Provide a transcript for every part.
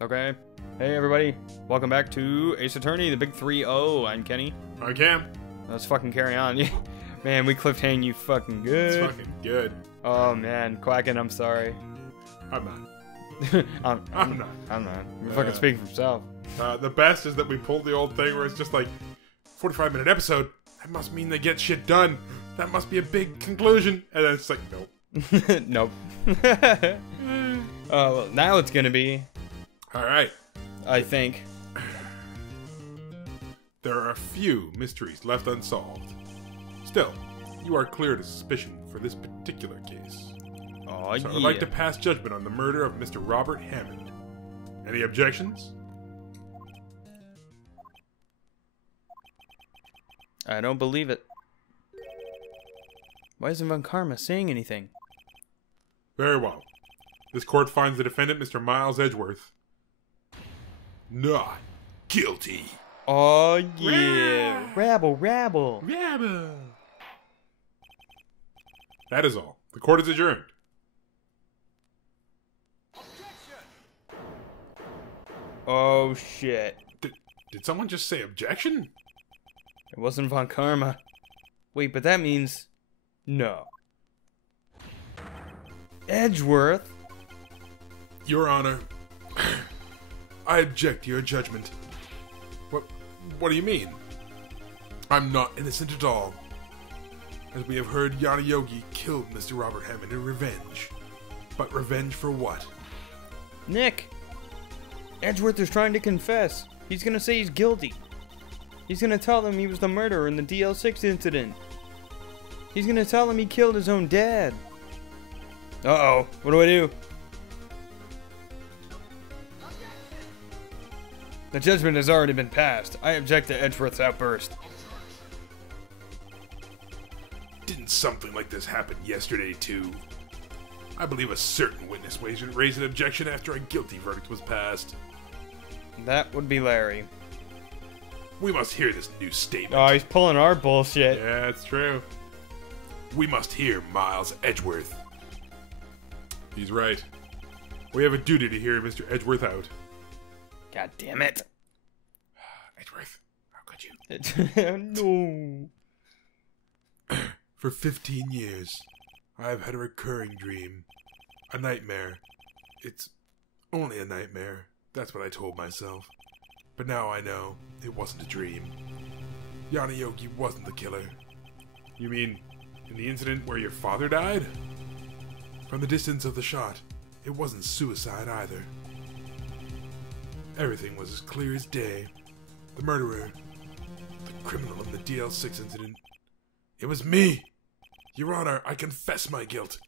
Okay. Hey everybody, welcome back to Ace Attorney, the big 3-0. I'm Kenny. I'm Cam. Let's fucking carry on. Man, we cliffhang you fucking good. It's fucking good. Oh man, Quacken, I'm sorry. I'm not. I'm not. You're fucking speaking for yourself. The best is that we pulled the old thing where it's just like 45-minute episode. That must mean they get shit done. That must be a big conclusion. And then it's like, nope. Nope. Well, now it's gonna be. Alright. I think. There are a few mysteries left unsolved. Still, you are cleared of suspicion for this particular case. Oh, so I would like to pass judgment on the murder of Mr. Robert Hammond. Any objections? I don't believe it. Why isn't Von Karma saying anything? Very well. This court finds the defendant, Mr. Miles Edgeworth, not guilty. Oh yeah. Rabble. Rabble. That is all. The court is adjourned. Oh shit. Did someone just say objection? It wasn't Von Karma. Wait, but that means no. Edgeworth? Your Honor, I object to your judgment. What do you mean? I'm not innocent at all. As we have heard, Yana Yogi killed Mr. Robert Hammond in revenge. But revenge for what? Nick! Edgeworth is trying to confess. He's gonna say he's guilty. He's gonna tell them he was the murderer in the DL6 incident. He's gonna tell them he killed his own dad. Uh-oh, what do I do? The judgment has already been passed. I object to Edgeworth's outburst. Didn't something like this happen yesterday, too? I believe a certain witness raised an objection after a guilty verdict was passed. That would be Larry. We must hear this new statement. Oh, he's pulling our bullshit. Yeah, it's true. We must hear Miles Edgeworth. He's right. We have a duty to hear Mr. Edgeworth out. God damn it. Edgeworth, how could you? No. For 15 years, I have had a recurring dream. A nightmare. It's only a nightmare. That's what I told myself. But now I know it wasn't a dream. Yana Yogi wasn't the killer. You mean in the incident where your father died? From the distance of the shot, it wasn't suicide either. Everything was as clear as day. The murderer, the criminal in the DL6 incident, it was me! Your Honor, I confess my guilt.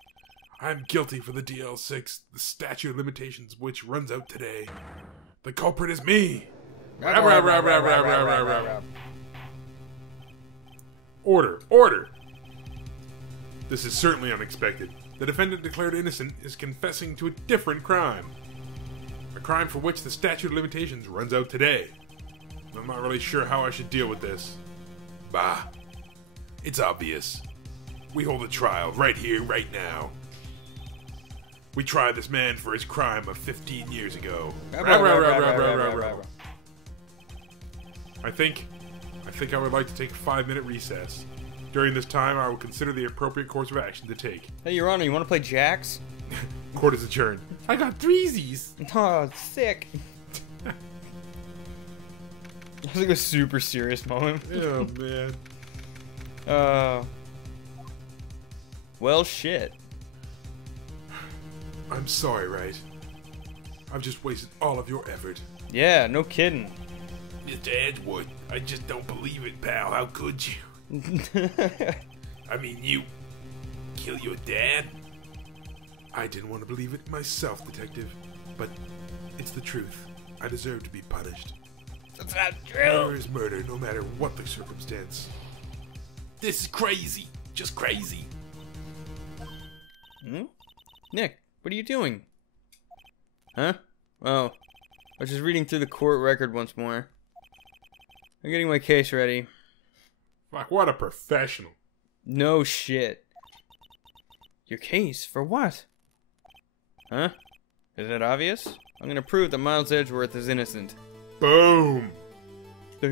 I am guilty for the DL6, the statute of limitations which runs out today. The culprit is me! Order! Order! This is certainly unexpected. The defendant declared innocent is confessing to a different crime. A crime for which the statute of limitations runs out today. I'm not really sure how I should deal with this. Bah. It's obvious. We hold a trial right here, right now. We try this man for his crime of 15 years ago. I think I would like to take a 5-minute recess. During this time, I will consider the appropriate course of action to take. Hey, Your Honor, you want to play jacks? Court is adjourned. I got threesies. Oh, sick. That was like a super serious moment. Oh, man. Well, shit. I'm sorry, Wright. I've just wasted all of your effort. Yeah, no kidding. Mr. Edgeworth, I just don't believe it, pal. How could you? I mean, you kill your dad? I didn't want to believe it myself, Detective. But it's the truth. I deserve to be punished. That's not true. Murder is murder, no matter what the circumstance. This is crazy. Just crazy. Hmm? Nick, what are you doing? Huh? Oh, I was just reading through the court record once more. I'm getting my case ready. Fuck, what a professional. No shit. Your case? For what? Huh? Isn't it obvious? I'm gonna prove that Miles Edgeworth is innocent. Boom! What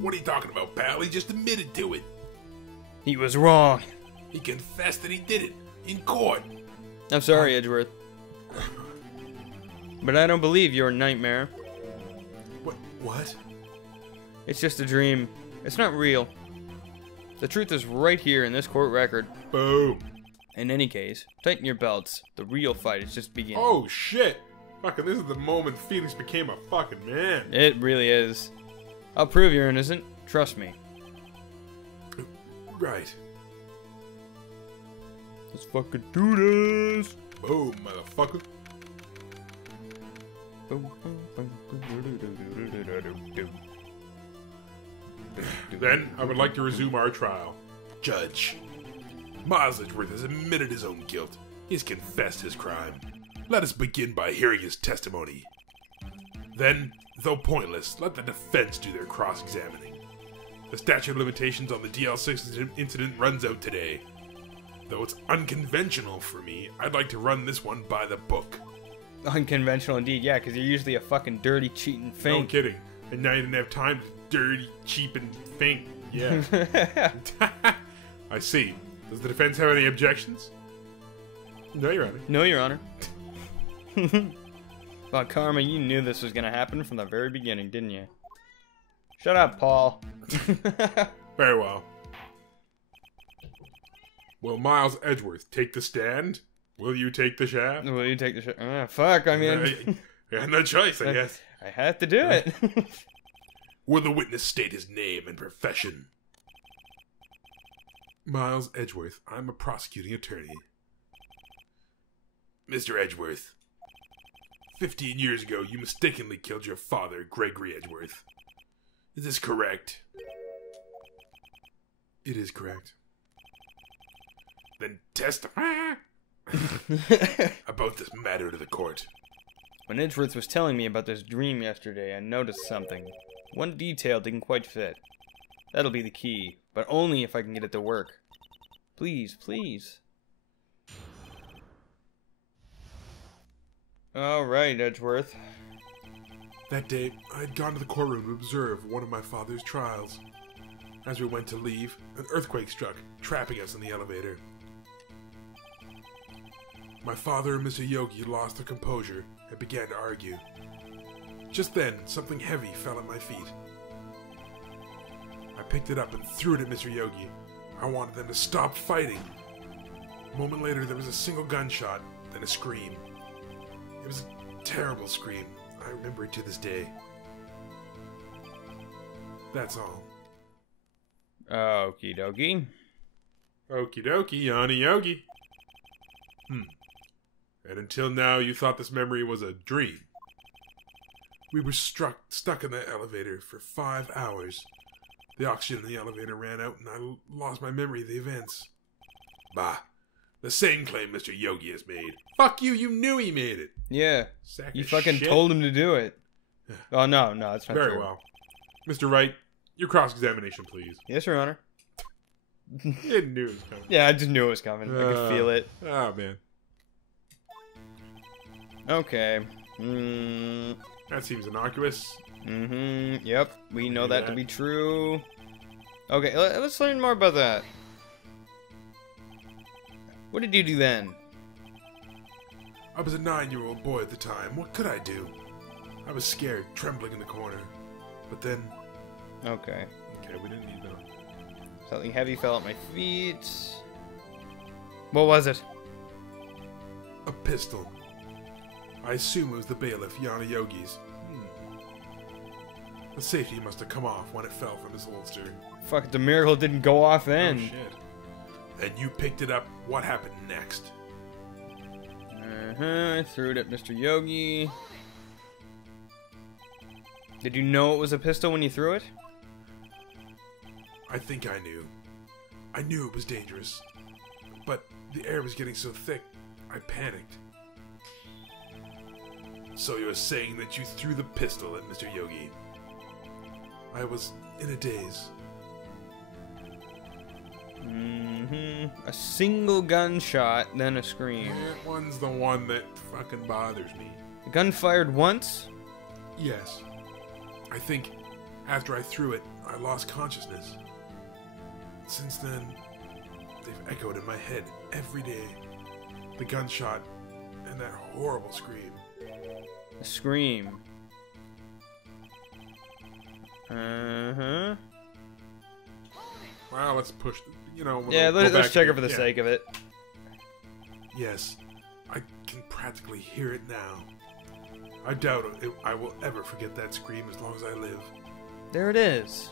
What are you talking about, pal? He just admitted to it. He was wrong. He confessed that he did it in court. I'm sorry, Edgeworth. But I don't believe your nightmare. What? It's just a dream. It's not real. The truth is right here in this court record. Boom. In any case, tighten your belts. The real fight is just beginning. Oh, shit. Fucking, this is the moment Pheonix became a fucking man. It really is. I'll prove you're innocent. Trust me. Right. Let's fucking do this. Boom, motherfucker. Then, I would like to resume our trial. Judge, Miles Edgeworth has admitted his own guilt. He has confessed his crime. Let us begin by hearing his testimony. Then, though pointless, let the defense do their cross-examining. The statute of limitations on the DL6 incident runs out today. Though it's unconventional for me, I'd like to run this one by the book. Unconventional indeed, yeah, because you're usually a fucking dirty, cheating fink. No kidding. And now you didn't have time to dirty, cheap, and fink. Yeah. I see. Does the defense have any objections? No, Your Honor. No, Your Honor. Well, Karma, you knew this was going to happen from the very beginning, didn't you? Shut up, Paul. Very well. Will Miles Edgeworth take the stand? Will you take the shaft? Will you take the shot? Fuck, I mean... I had no choice, I guess. I had to do it. Will the witness state his name and profession? Miles Edgeworth, I'm a prosecuting attorney. Mr. Edgeworth, 15 years ago, you mistakenly killed your father, Gregory Edgeworth. Is this correct? It is correct. Then testify about this matter to the court. When Edgeworth was telling me about this dream yesterday, I noticed something. One detail didn't quite fit. That'll be the key, but only if I can get it to work. Please, please. Alright, Edgeworth. That day, I had gone to the courtroom to observe one of my father's trials. As we went to leave, an earthquake struck, trapping us in the elevator. My father and Mr. Yogi lost their composure and began to argue. Just then, something heavy fell at my feet. I picked it up and threw it at Mr. Yogi. I wanted them to stop fighting. A moment later, there was a single gunshot, then a scream. It was a terrible scream. I remember it to this day. That's all. Okie dokie. Okie dokie, Yanni Yogi. And until now, you thought this memory was a dream. We were stuck in that elevator for 5 hours. The oxygen in the elevator ran out and I lost my memory of the events. Bah. The same claim Mr. Yogi has made. Fuck you, you knew he made it. Yeah. Sack You of fucking shit. told him to do it. Oh, no, that's not Very true. well. Mr. Wright, your cross-examination, please. Yes, Your Honor. You knew it was coming. Yeah, I just knew it was coming. I could feel it. Oh, man. Okay. That seems innocuous. Yep. We know that to be true. Okay, let's learn more about that. What did you do then? I was a 9-year-old boy at the time. What could I do? I was scared, trembling in the corner. But then... Okay. Okay, we didn't need that. Something heavy fell at my feet. What was it? A pistol. I assume it was the bailiff, Yana Yogi's. The safety must have come off when it fell from his holster. Fuck, the miracle didn't go off then. Oh, shit. And you picked it up. What happened next? I threw it at Mr. Yogi. Did you know it was a pistol when you threw it? I think I knew. I knew it was dangerous. But the air was getting so thick, I panicked. So you're saying that you threw the pistol at Mr. Yogi? I was in a daze. A single gunshot, then a scream. That one's the one that fucking bothers me. The gun fired once? Yes. I think after I threw it, I lost consciousness. Since then, they've echoed in my head every day. The gunshot and that horrible scream. A scream. Uh-huh. Well, let's push, Yeah, let's check it for the sake of it. Yes, I can practically hear it now. I doubt I will ever forget that scream as long as I live. There it is.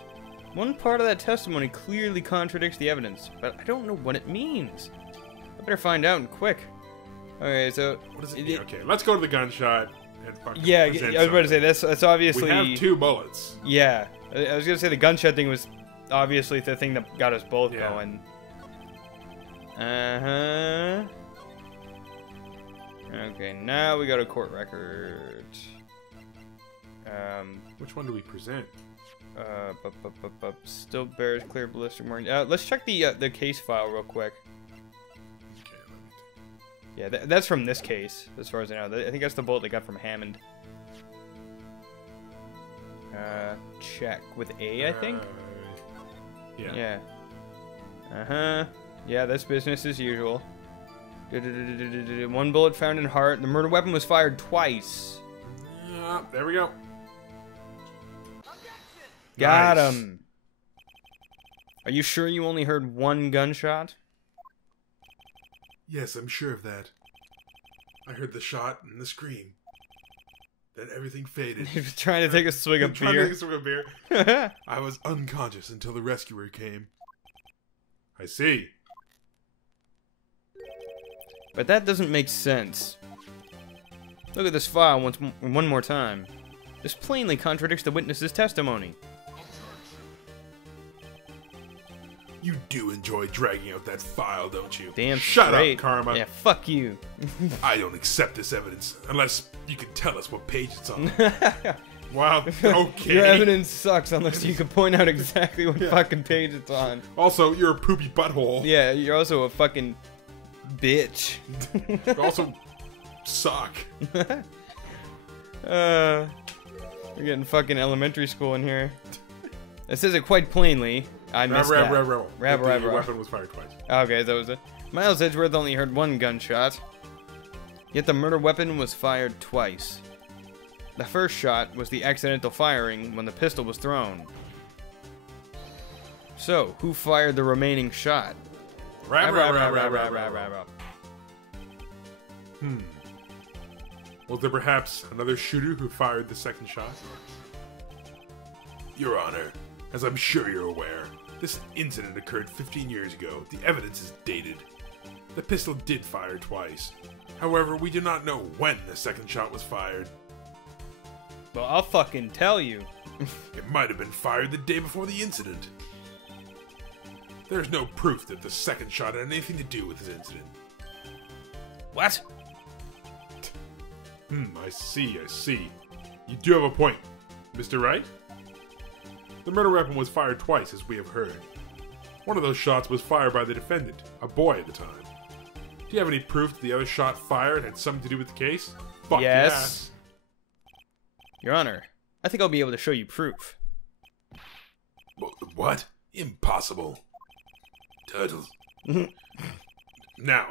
One part of that testimony clearly contradicts the evidence, but I don't know what it means. I better find out and quick. Okay, so... What does it mean? Okay, let's go to the gunshot and fucking yeah, I was about to say, that's obviously... We have 2 bullets. Yeah, I was going to say the gunshot thing was obviously the thing that got us both going. Uh-huh. Okay, now we got a court record. Which one do we present? Still bears clear ballistic marking. Let's check the case file real quick. Okay, Yeah, that's from this case, as far as I know. I think that's the bullet they got from Hammond. Check with A, I think. Yeah. Yeah. Uh-huh. Yeah, that's business as usual. One bullet found in heart. The murder weapon was fired twice. There we go. Got Nice. him. Are you sure you only heard one gunshot? Yes, I'm sure of that. I heard the shot and the scream. Then everything faded. He was trying to take a swig of Trying to beer. take a swig of beer. I was unconscious until the rescuer came. I see. But that doesn't make sense. Look at this file one more time. This plainly contradicts the witness's testimony. You do enjoy dragging out that file, don't you? Damn Shut straight. up, Karma. Yeah, fuck you. I don't accept this evidence unless you can tell us what page it's on. Wow, okay. Your evidence sucks unless you can point out exactly what fucking page it's on. Also, you're a poopy butthole. Yeah, you're also a fucking bitch. You also suck. We're getting fucking elementary school in here. It says it quite plainly. I missed that. The Rabble. weapon was fired twice. Okay, that was it. Miles Edgeworth only heard one gunshot. Yet the murder weapon was fired twice. The first shot was the accidental firing when the pistol was thrown. So, who fired the remaining shot? Was there perhaps another shooter who fired the second shot? Your Honor, as I'm sure you're aware, this incident occurred 15 years ago. The evidence is dated. The pistol did fire twice. However, we do not know when the second shot was fired. Well, I'll fucking tell you. It might have been fired the day before the incident. There's no proof that the second shot had anything to do with this incident. What? I see. You do have a point, Mr. Wright? The murder weapon was fired twice, as we have heard. One of those shots was fired by the defendant, a boy at the time. Do you have any proof that the other shot fired had something to do with the case? Fuck Yes. Your Honor, I think I'll be able to show you proof. What? Impossible. Turtles. Now,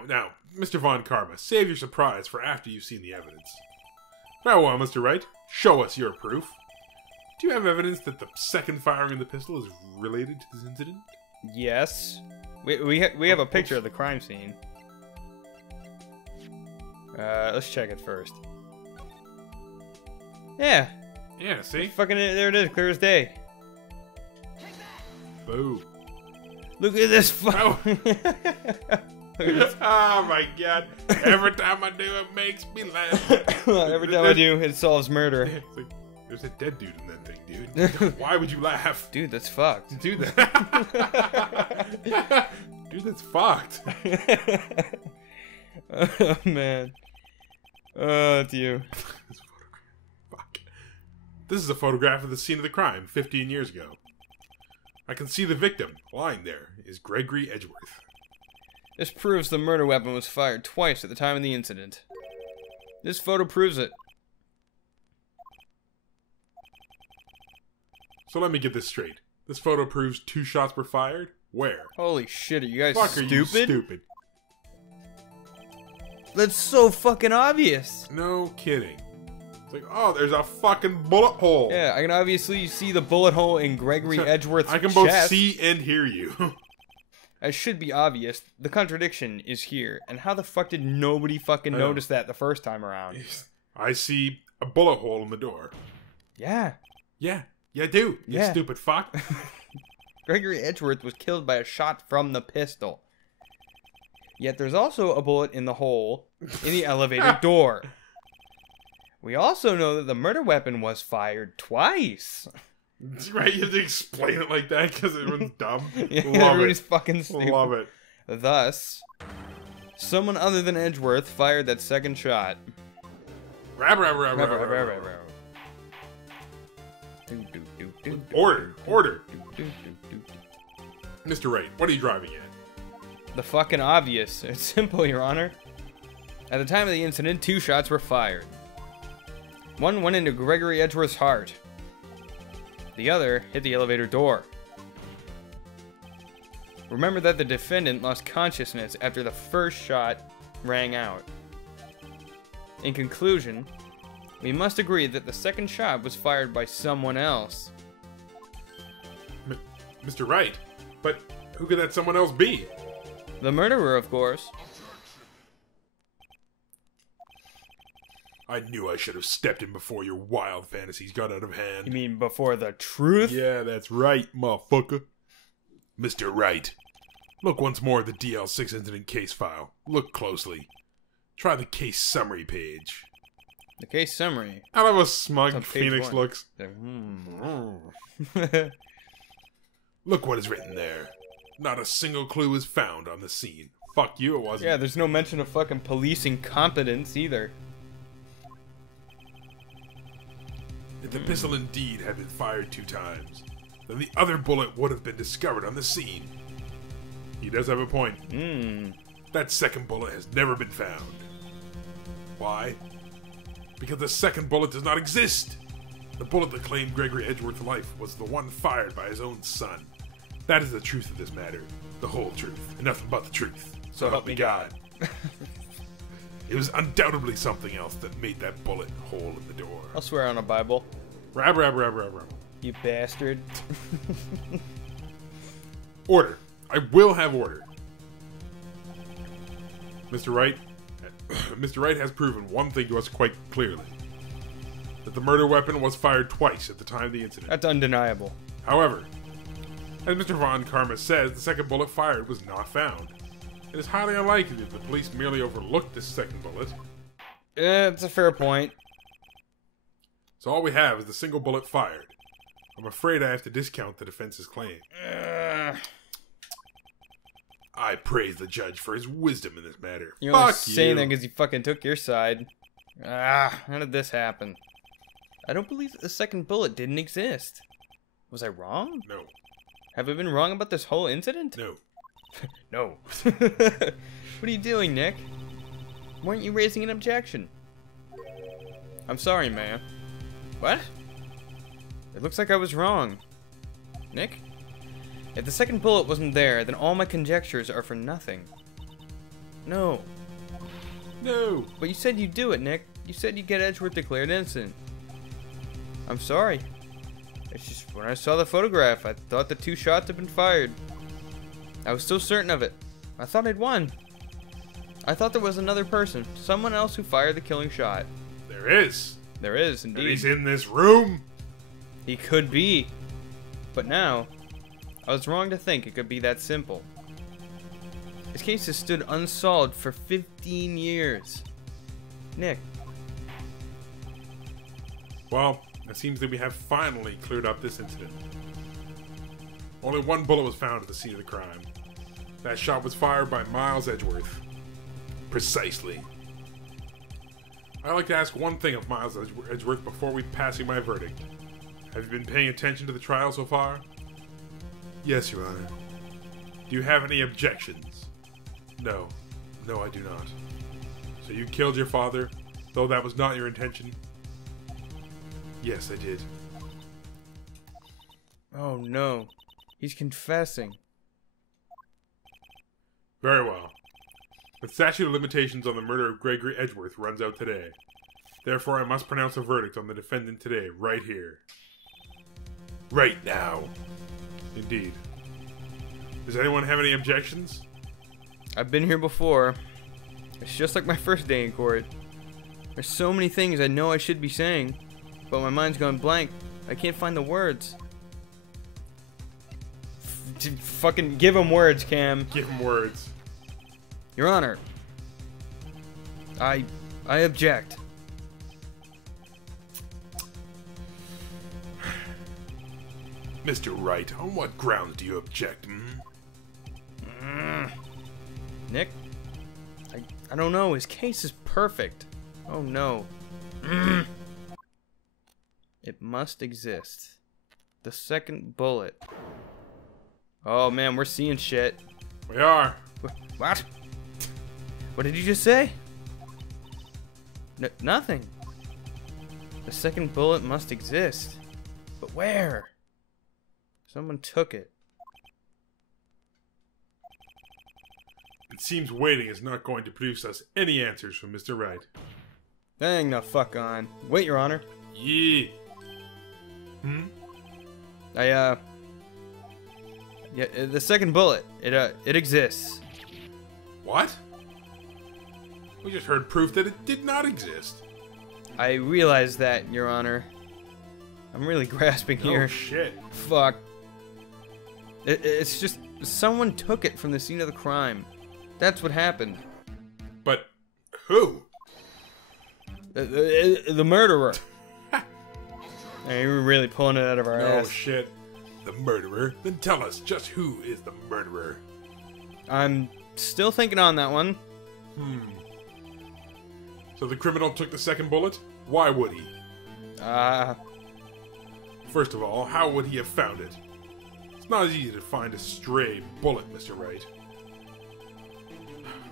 Mr. Von Karma, save your surprise for after you've seen the evidence. Very well, Mr. Wright. Show us your proof. Do you have evidence that the second firing of the pistol is related to this incident? Yes. We have a picture of the crime scene. Let's check it first. Yeah. Yeah, see? Fucking there it is, clear as day. Boo. Look at this. Oh. Oh my god. Every time I do it makes me laugh. Every time I do, it solves murder. It's like, there's a dead dude in that thing, dude. Why would you laugh? Dude, that's fucked. Dude, dude, that's fucked. Oh, man. Oh, it's you. Fuck. This is a photograph of the scene of the crime 15 years ago. I can see the victim, lying there, is Gregory Edgeworth. This proves the murder weapon was fired twice at the time of the incident. This photo proves it. So let me get this straight. This photo proves 2 shots were fired? Where? Holy shit, are you guys Fuck, stupid? are you stupid? That's so fucking obvious. No kidding. It's like, oh, there's a fucking bullet hole. Yeah, I can obviously see the bullet hole in Gregory Edgeworth's I can both chest. see and hear you. It should be obvious. The contradiction is here. And how the fuck did nobody fucking notice that the first time around? I see a bullet hole in the door. Yeah. Yeah. Yeah, dude. You stupid fuck. Gregory Edgeworth was killed by a shot from the pistol. Yet there's also a bullet in the hole in the elevator door. We also know that the murder weapon was fired twice. Right, you have to explain it like that because everyone's dumb. Yeah, Love everybody's it. fucking stupid. Love it. Thus, someone other than Edgeworth fired that second shot. Order. Mr. Wright, what are you driving at? The fucking obvious. It's simple, Your Honor. At the time of the incident, 2 shots were fired. One went into Gregory Edgeworth's heart. The other hit the elevator door. Remember that the defendant lost consciousness after the first shot rang out. In conclusion, we must agree that the second shot was fired by someone else. Mr. Wright, but who could that someone else be? The murderer, of course. I knew I should have stepped in before your wild fantasies got out of hand. You mean before the truth? Yeah, that's right, motherfucker. Mr. Wright, look once more at the DL6 incident case file. Look closely. Try the case summary page. The case summary. I love how smug on page Pheonix 1. looks. Look what is written there. Not a single clue is found on the scene. Fuck you, it wasn't. Yeah, there's no mention of fucking police incompetence either. If the pistol indeed had been fired 2 times, then the other bullet would have been discovered on the scene. He does have a point. That second bullet has never been found. Why? Because the second bullet does not exist. The bullet that claimed Gregory Edgeworth's life was the one fired by his own son. That is the truth of this matter. The whole truth, and nothing but the truth. So help me God. It was undoubtedly something else that made that bullet hole in the door. I'll swear on a Bible. Rab. You bastard. Order. I will have order. Mr. Wright, Mr. Wright has proven one thing to us quite clearly. That the murder weapon was fired twice at the time of the incident. That's undeniable. However, as Mr. Von Karma says, the second bullet fired was not found. It is highly unlikely that the police merely overlooked this second bullet. Yeah, that's a fair point. So all we have is the single bullet fired. I'm afraid I have to discount the defense's claim. I praise the judge for his wisdom in this matter. You're only Fuck saying you. that because he fucking took your side. How did this happen? I don't believe that the second bullet didn't exist. Was I wrong? No. Have I been wrong about this whole incident? No. No. What are you doing, Nick? Weren't you raising an objection? I'm sorry, ma'am. What? It looks like I was wrong. Nick? If the second bullet wasn't there, then all my conjectures are for nothing. No. No. But you said you'd do it, Nick. You said you'd get Edgeworth declared innocent. I'm sorry. It's just when I saw the photograph, I thought the 2 shots had been fired. I was so certain of it. I thought I'd won. I thought there was another person, someone else who fired the killing shot. There is. There is, And indeed. he's in this room. He could be. But now, I was wrong to think it could be that simple. This case has stood unsolved for 15 years. Nick. Well, it seems that we have finally cleared up this incident. Only 1 bullet was found at the scene of the crime. That shot was fired by Miles Edgeworth. Precisely. I'd like to ask one thing of Miles Edgeworth before we passing my verdict. Have you been paying attention to the trial so far? Yes, Your Honor. Do you have any objections? No. No, I do not. So you killed your father, though that was not your intention? Yes, I did. Oh no. He's confessing. Very well. The statute of limitations on the murder of Gregory Edgeworth runs out today. Therefore, I must pronounce a verdict on the defendant today, right here. Right now. Indeed. Does anyone have any objections? I've been here before. It's just like my first day in court. There's so many things I know I should be saying, but my mind's gone blank. I can't find the words. Fucking give him words, Cam. Give him words. Your Honor, I object. Mr. Wright, on what grounds do you object, Nick? I don't know. His case is perfect. Oh no. It must exist. The second bullet. Oh man, we're seeing shit. We are. What? What did you just say? Nothing. The second bullet must exist. But where? Someone took it. It seems waiting is not going to produce us any answers from Mr. Wright. Hang the fuck on. Wait, Your Honor. Yeah. Yeah, the second bullet. It exists. What? We just heard proof that it did not exist. I realize that, Your Honor. I'm really grasping here. Oh shit. Fuck. It's just someone took it from the scene of the crime. That's what happened. But who? The murderer. Hey, we're really pulling it out of our ass. Oh shit. The murderer? Then tell us, just who is the murderer? I'm still thinking on that one. So the criminal took the second bullet? Why would he? First of all, how would he have found it? It's not as easy to find a stray bullet, Mr. Wright.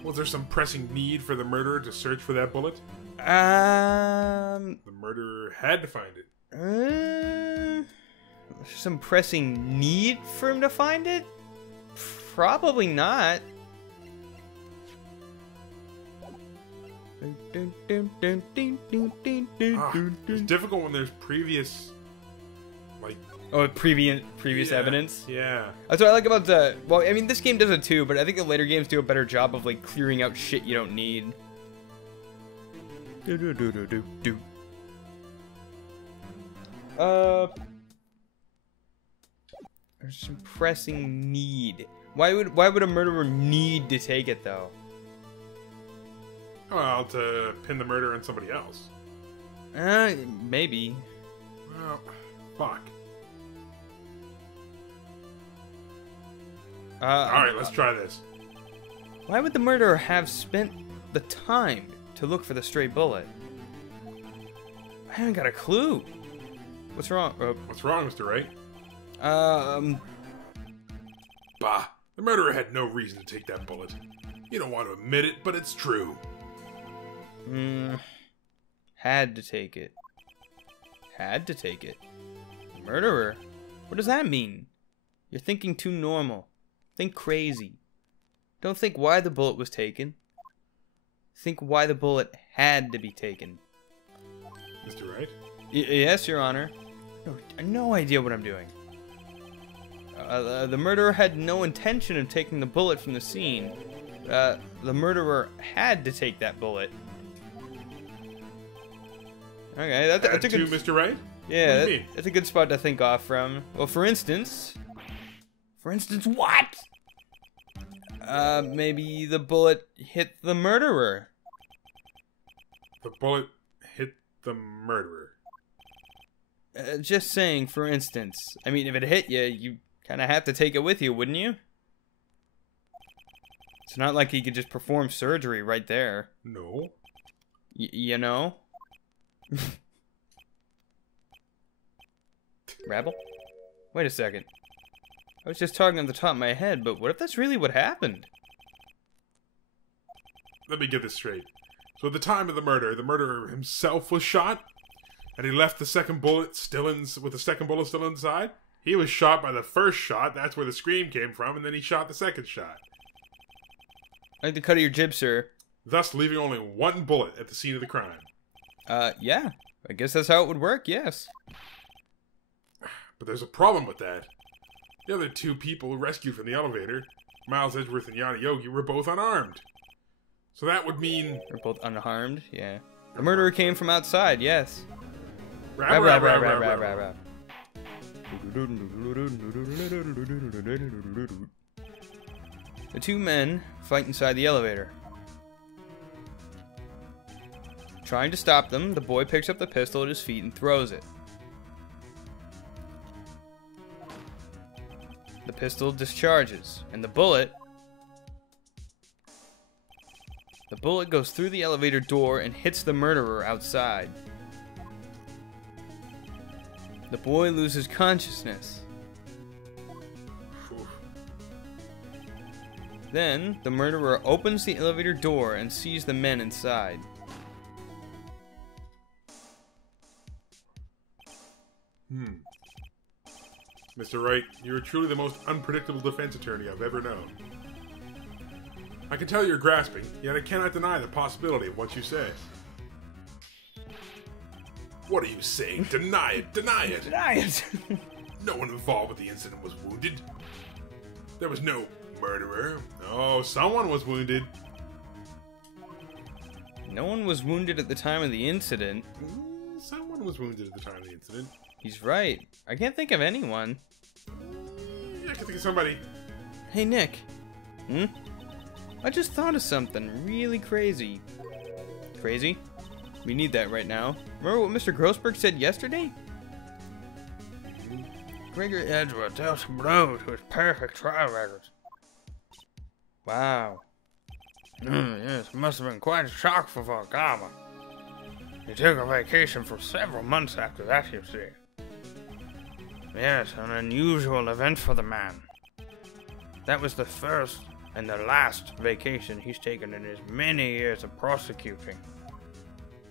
Was there some pressing need for the murderer to search for that bullet? The murderer had to find it. Some pressing need for him to find it? Probably not. It's difficult when there's previous, like... Oh, previous evidence? Yeah. That's what I like about the... Well, I mean, this game does it too, but I think the later games do a better job of, like, clearing out shit you don't need. There's some pressing need. Why would a murderer need to take it, though? Well, to pin the murder on somebody else. Maybe. Well, fuck. Alright, let's try this. Why would the murderer have spent the time to look for the stray bullet? I haven't got a clue. What's wrong? What's wrong, Mr. Wright? Bah, the murderer had no reason to take that bullet. You don't want to admit it, but it's true. Had to take it. Had to take it. Murderer? What does that mean? You're thinking too normal. Think crazy. Don't think why the bullet was taken. Think why the bullet had to be taken. Mr. Wright? Yes, Your Honor. No idea what I'm doing. The murderer had no intention of taking the bullet from the scene. The murderer had to take that bullet. Okay, that's a good... Mr. Wright? Yeah, that's a good spot to think off from. Well, for instance... For instance, what? Maybe the bullet hit the murderer. The bullet hit the murderer. Just saying, for instance. I mean, if it hit you, you kind of have to take it with you, wouldn't you? It's not like he could just perform surgery right there. No. You know? Rabble? Wait a second. I was just talking off the top of my head, but what if that's really what happened? Let me get this straight. So at the time of the murderer himself was shot? And he left the second bullet with the second bullet still inside? He was shot by the first shot, that's where the scream came from, and then he shot the second shot. I like the cut of your jib, sir. Thus leaving only one bullet at the scene of the crime. Yeah. I guess that's how it would work, yes. But there's a problem with that. The other two people rescued from the elevator, Miles Edgeworth and Yana Yogi, were both unarmed. So that would mean... They're both unharmed, yeah. The murderer came from outside, yes. Rap. The two men fight inside the elevator. Trying to stop them, the boy picks up the pistol at his feet and throws it. The pistol discharges, and the bullet goes through the elevator door and hits the murderer outside. The boy loses consciousness. Then, the murderer opens the elevator door and sees the men inside. Mr. Wright, you are truly the most unpredictable defense attorney I've ever known. I can tell you're grasping, yet I cannot deny the possibility of what you say. What are you saying? Deny it! Deny it! Deny it! No one involved with the incident was wounded. There was no murderer. Oh, someone was wounded. No one was wounded at the time of the incident. Someone was wounded at the time of the incident. He's right. I can't think of anyone. I can think of somebody. Hey, Nick. I just thought of something really crazy. Crazy? We need that right now. Remember what Mr. Grossberg said yesterday? Gregory Edgeworth dealt some blow to his perfect trial records. Wow. Yes, it must have been quite a shock for Von Karma. He took a vacation for several months after that, you see. Yes, an unusual event for the man. That was the first and the last vacation he's taken in his many years of prosecuting.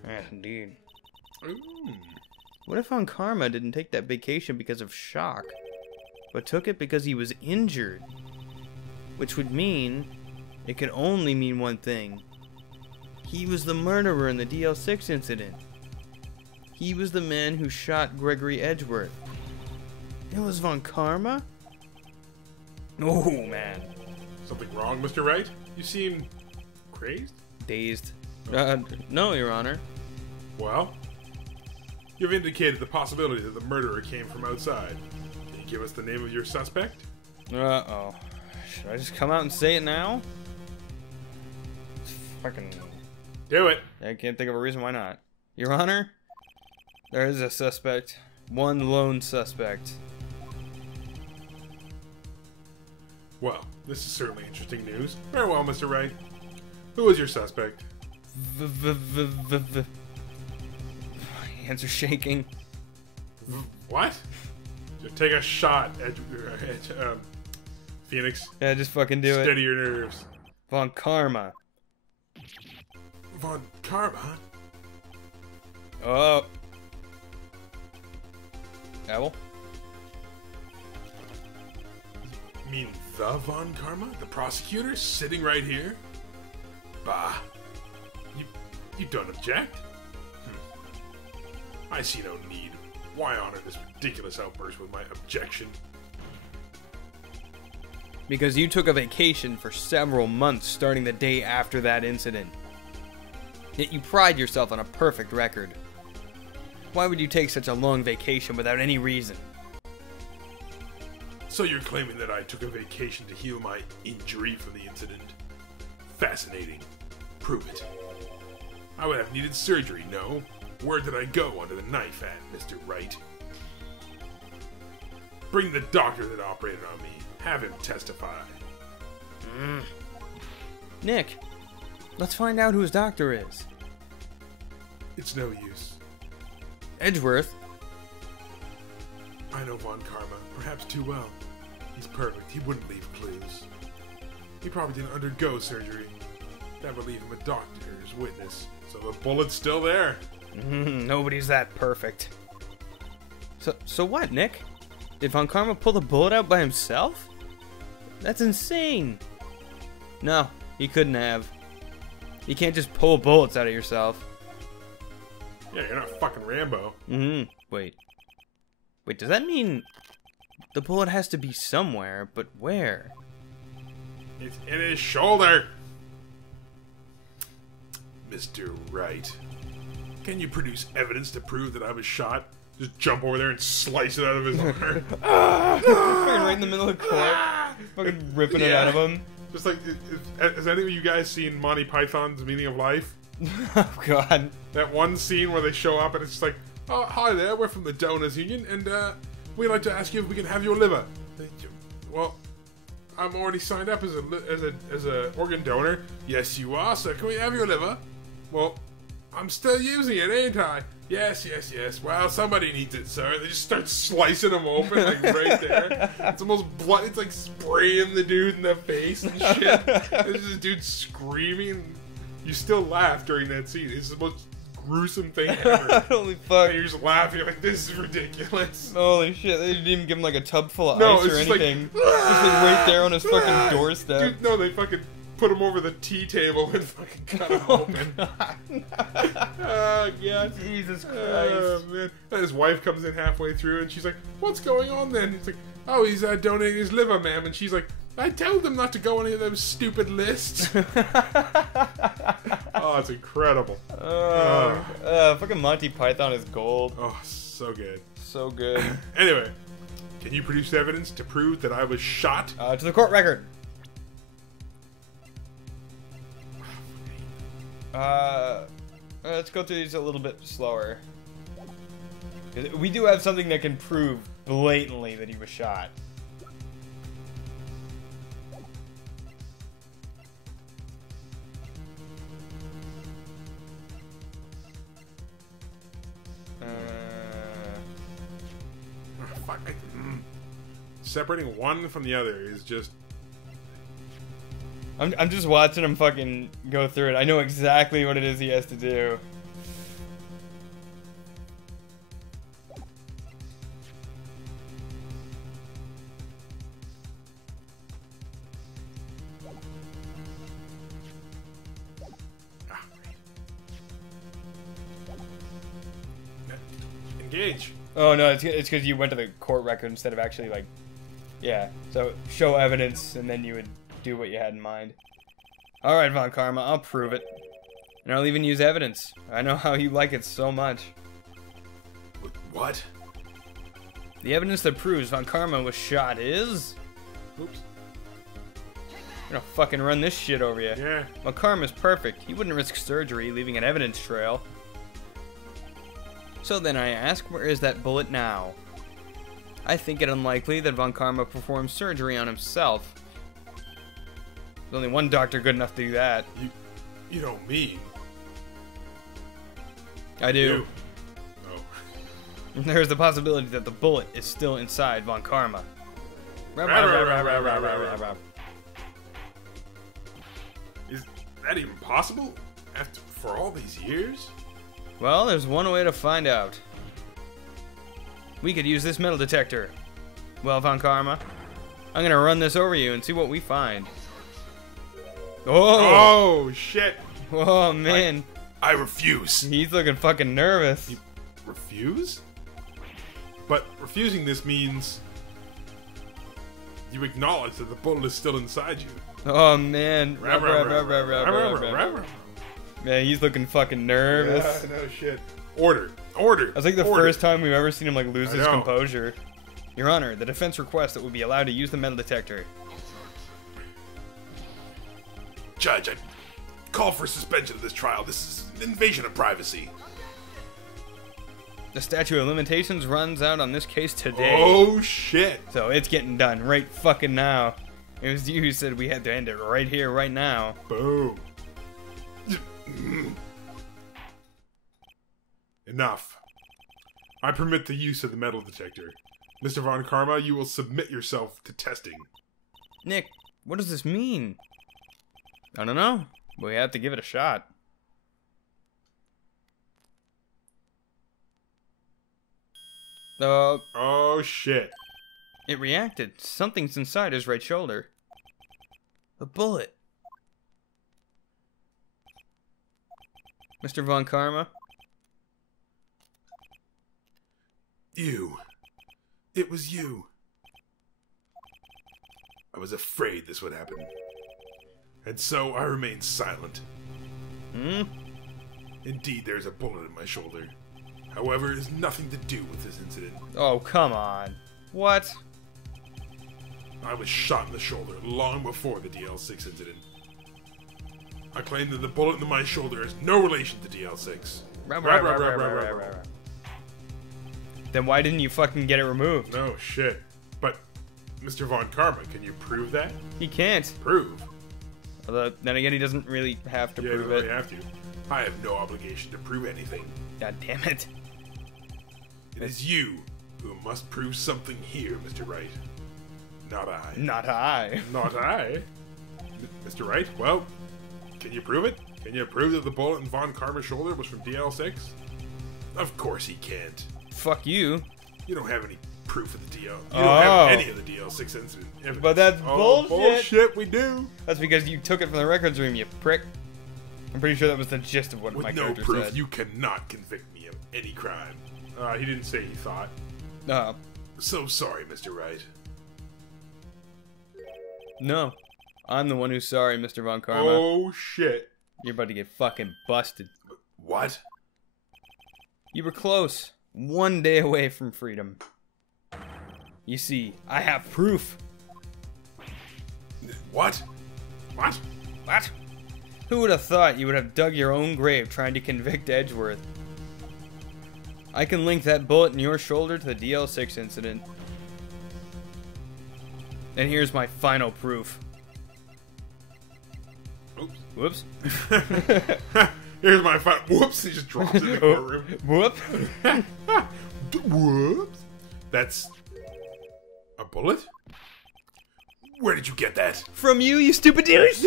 Yes, indeed. What if Von Karma didn't take that vacation because of shock, but took it because he was injured? Which would mean, it could only mean one thing. He was the murderer in the DL6 incident. He was the man who shot Gregory Edgeworth. It was Von Karma? Oh, man. Something wrong, Mr. Wright? You seem crazed? Dazed. No, Your Honor. Well, you've indicated the possibility that the murderer came from outside. Can you give us the name of your suspect? Uh-oh. Should I just come out and say it now? Fucking... Do it! I can't think of a reason why not. Your Honor, there is a suspect. One lone suspect. Well, this is certainly interesting news. Very well, Mr. Wright. Who is your suspect? Hands are shaking. What? Just take a shot at Pheonix. Yeah, just fucking do it. Steady your nerves. Von Karma. Von Karma? Oh. Owl? You mean the Von Karma? The prosecutor sitting right here? Bah. You don't object? I see no need. Why honor this ridiculous outburst with my objection? Because you took a vacation for several months starting the day after that incident. Yet you pride yourself on a perfect record. Why would you take such a long vacation without any reason? So you're claiming that I took a vacation to heal my injury from the incident? Fascinating. Prove it. I would have needed surgery, no? Where did I go under the knife at, Mr. Wright? Bring the doctor that operated on me. Have him testify. Nick, let's find out who his doctor is. It's no use. Edgeworth? I know Von Karma, perhaps too well. He's perfect. He wouldn't leave clues. He probably didn't undergo surgery. That would leave him a doctor's witness. So the bullet's still there. Nobody's that perfect. So what, Nick? Did Von Karma pull the bullet out by himself? That's insane. No, he couldn't have. You can't just pull bullets out of yourself. Yeah, you're not fucking Rambo. Wait, does that mean the bullet has to be somewhere, but where? It's in his shoulder. Mr. Wright, can you produce evidence to prove that I was shot? Just jump over there and slice it out of his arm. Fucking right in the middle of the court. Fucking ripping it out of him. Just like, has any of you guys seen Monty Python's Meaning of Life? Oh, God. That one scene where they show up and it's just like, oh, hi there, we're from the Donors Union, and we'd like to ask you if we can have your liver. Well, I'm already signed up as a organ donor. Yes, you are, so can we have your liver? Well, I'm still using it, ain't I? Yes. Well, somebody needs it, sir. They just start slicing him open, like, right there. It's almost blood. It's like spraying the dude in the face and shit. There's this dude screaming. You still laugh during that scene. It's the most gruesome thing ever. Holy fuck. And you're just laughing. You're like, this is ridiculous. Holy shit. They didn't even give him, like, a tub full of No, ice or it's just anything. like, Just like right there on his fucking doorstep. Dude, no, they fucking put him over the tea table and fucking cut him open. Oh, God. Jesus Christ. Oh, man. And his wife comes in halfway through and she's like, what's going on then? He's like, oh, he's donating his liver, ma'am. And she's like, I told him not to go on any of those stupid lists. Oh, it's incredible. Fucking Monty Python is gold. Oh, so good. So good. Anyway, can you produce evidence to prove that I was shot? To the court record. Let's go through these a little bit slower. We do have something that can prove blatantly that he was shot. Fuck. Separating one from the other is just... I'm just watching him fucking go through it. I know exactly what it is he has to do. Engage. Oh no, it's because you went to the court record instead of actually, like, yeah. So show evidence and then you would do what you had in mind. Alright, Von Karma, I'll prove it. And I'll even use evidence. I know how you like it so much. What? The evidence that proves Von Karma was shot is... Oops. I'm gonna fucking run this shit over you. Yeah. Von Karma's perfect. He wouldn't risk surgery, leaving an evidence trail. So then I ask, where is that bullet now? I think it unlikely that Von Karma performed surgery on himself. There's only one doctor good enough to do that. You don't mean... I do. Oh. There's the possibility that the bullet is still inside Von Karma. Is that even possible? For all these years? Well, there's one way to find out. We could use this metal detector. Well, Von Karma, I'm gonna run this over you and see what we find. Oh shit! Oh man, I refuse. He's looking fucking nervous. You refuse? But refusing this means you acknowledge that the bullet is still inside you. Oh man. Man, he's looking fucking nervous. Yeah, no shit. Order. Order. That's like the first time we've ever seen him like lose his know. composure. Your Honor, the defense requests that we be allowed to use the metal detector. Judge, I call for suspension of this trial. This is an invasion of privacy. The statute of limitations runs out on this case today. Oh shit. So it's getting done right fucking now. It was you who said we had to end it right here, right now. Boom. Enough. I permit the use of the metal detector. Mr. Von Karma, you will submit yourself to testing. Nick, what does this mean? I don't know. We have to give it a shot. Oh, shit. It reacted. Something's inside his right shoulder. A bullet. Mr. Von Karma? You. It was you. I was afraid this would happen. And so I remained silent. Hmm? Indeed, there's a bullet in my shoulder. However, it has nothing to do with this incident. Oh, come on. What? I was shot in the shoulder long before the DL6 incident. I claim that the bullet in my shoulder has no relation to DL6. Then why didn't you fucking get it removed? No shit. But, Mr. Von Karma, can you prove that? He can't. Prove? Although, then again, he doesn't really have to prove you it. really have to. I have no obligation to prove anything. God damn it. It is you who must prove something here, Mr. Wright. Not I. Not I. Not I. Mr. Wright, well, can you prove it? Can you prove that the bullet in Von Karma's shoulder was from DL6? Of course he can't. Fuck you. You don't have any proof of the DL. You don't have any of the DL6 incident evidence. But that's bullshit. Bullshit, we do. That's because you took it from the records room, you prick. I'm pretty sure that was the gist of what With my no character proof, said. you cannot convict me of any crime. He didn't say he thought. So sorry, Mr. Wright. No. I'm the one who's sorry, Mr. Von Karma. Oh, shit. You're about to get fucking busted. What? You were close. 1 day away from freedom. You see, I have proof. What? What? What? Who would have thought you would have dug your own grave trying to convict Edgeworth? I can link that bullet in your shoulder to the DL6 incident. And here's my final proof. Oops. Whoops. Here's my final. Whoops! He just drops in the courtroom. Whoop. Whoops. That's a bullet? Where did you get that? From you stupid douche!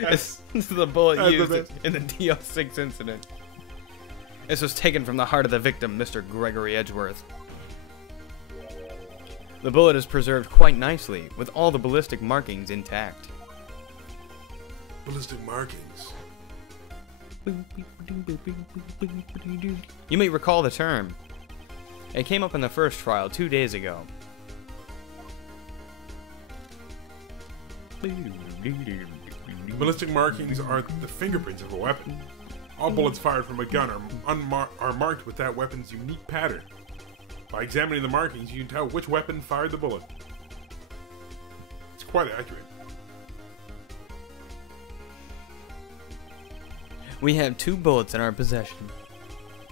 This is the bullet used in the DL6 incident. This was taken from the heart of the victim, Mr. Gregory Edgeworth. The bullet is preserved quite nicely, with all the ballistic markings intact. Ballistic markings? You may recall the term. It came up in the first trial 2 days ago. Ballistic markings are the fingerprints of a weapon. All bullets fired from a gun are marked with that weapon's unique pattern. By examining the markings, you can tell which weapon fired the bullet. It's quite accurate. We have 2 bullets in our possession.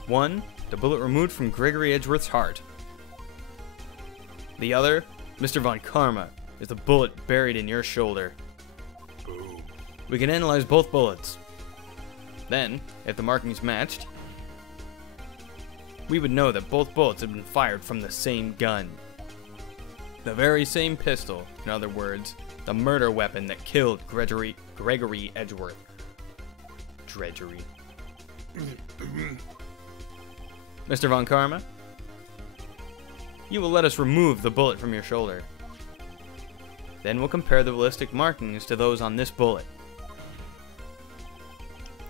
One, the bullet removed from Gregory Edgeworth's heart. The other, Mr. Von Karma, is the bullet buried in your shoulder. Boom. We can analyze both bullets. Then, if the markings matched, we would know that both bullets had been fired from the same gun. The very same pistol, in other words, the murder weapon that killed Gregory Edgeworth. Drudgery. Mr. Von Karma, you will let us remove the bullet from your shoulder. Then we'll compare the ballistic markings to those on this bullet.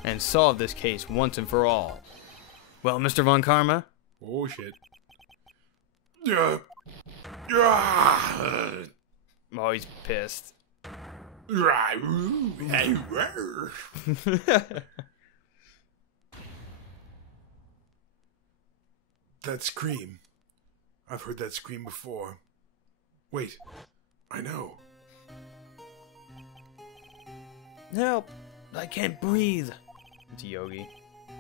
And solve this case once and for all. Well, Mr. Von Karma? Oh, shit. Oh, he's pissed. That scream. I've heard that scream before. Wait, I know. Help! I can't breathe. It's Yogi.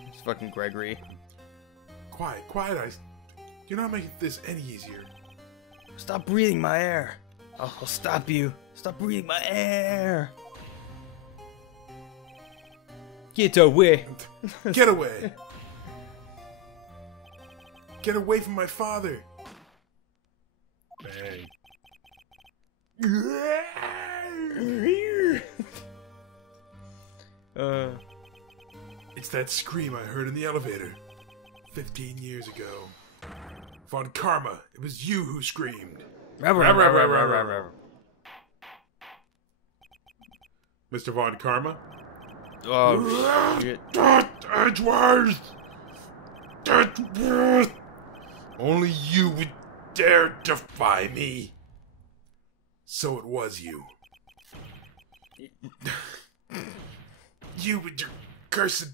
It's fucking Gregory. Quiet, quiet, you're not making this any easier. Stop breathing my air. I'll stop you. Stop breathing my air. Get away. Get away. Get away from my father. Bang. It's that scream I heard in the elevator 15 years ago. Von Karma, it was you who screamed. Mr. Von Karma? Oh, shit. Edgeworth! Edgeworth! Only you would dare defy me. So it was you. You and your cursed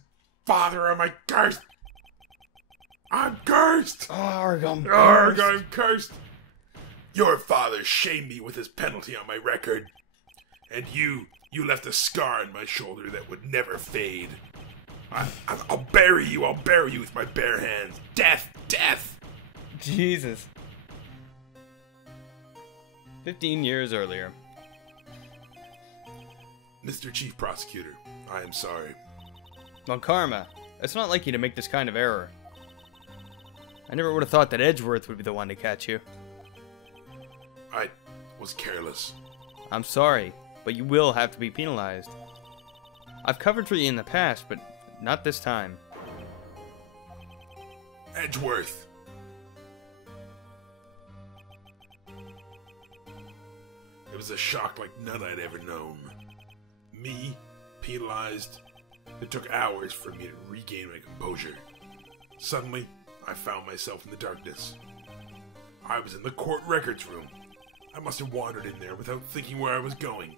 father are my curse. I'm cursed! Arg, I'm Arg, cursed. I'm cursed! Your father shamed me with his penalty on my record. And you left a scar on my shoulder that would never fade. I'll bury you with my bare hands. Death, death! Jesus. 15 years earlier. Mr. Chief Prosecutor, I am sorry. Von Karma, it's not like you to make this kind of error. I never would have thought that Edgeworth would be the one to catch you. I was careless. I'm sorry, but you will have to be penalized. I've covered for you in the past, but not this time. Edgeworth! It was a shock like none I'd ever known. Me, penalized. It took hours for me to regain my composure. Suddenly, I found myself in the darkness. I was in the court records room. I must have wandered in there without thinking where I was going.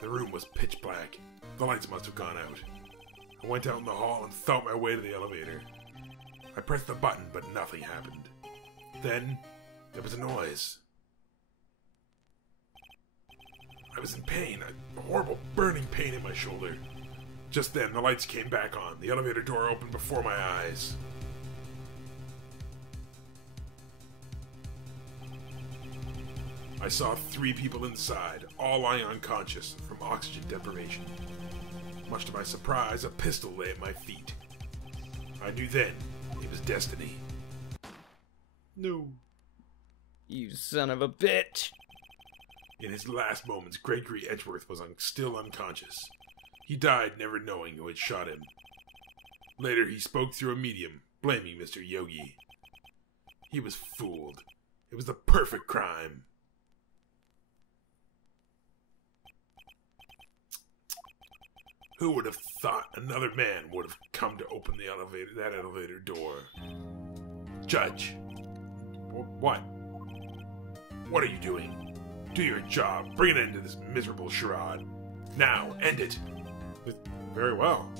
The room was pitch black. The lights must have gone out. I went out in the hall and felt my way to the elevator. I pressed the button, but nothing happened. Then, there was a noise. I was in pain, a horrible burning pain in my shoulder. Just then, the lights came back on. The elevator door opened before my eyes. I saw 3 people inside, all lying unconscious from oxygen deprivation. Much to my surprise, a pistol lay at my feet. I knew then it was destiny. No. You son of a bitch. In his last moments, Gregory Edgeworth was still unconscious. He died never knowing who had shot him. Later, he spoke through a medium, blaming Mr. Yogi. He was fooled. It was the perfect crime. Who would have thought another man would have come to open that elevator door? Judge. What? What are you doing? Do your job. Bring an end to this miserable charade. Now, end it. Very well.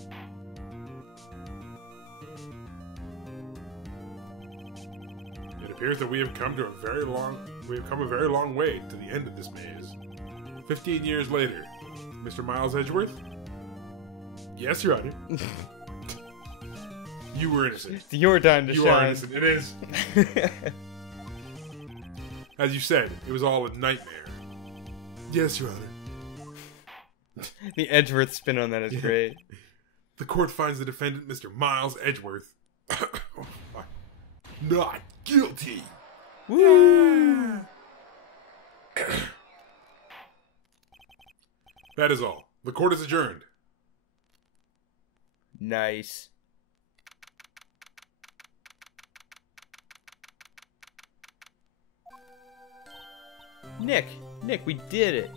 It appears that we have come a very long way to the end of this maze. 15 years later, Mr. Miles Edgeworth? Yes, Your Honor. You were innocent. It's your time to shine. You are innocent. It is. As you said, it was all a nightmare. Yes, Your Honor. The Edgeworth spin on that is great. The court finds the defendant, Mr. Miles Edgeworth, not guilty. Woo! That is all. The court is adjourned. Nice. Nick, we did it.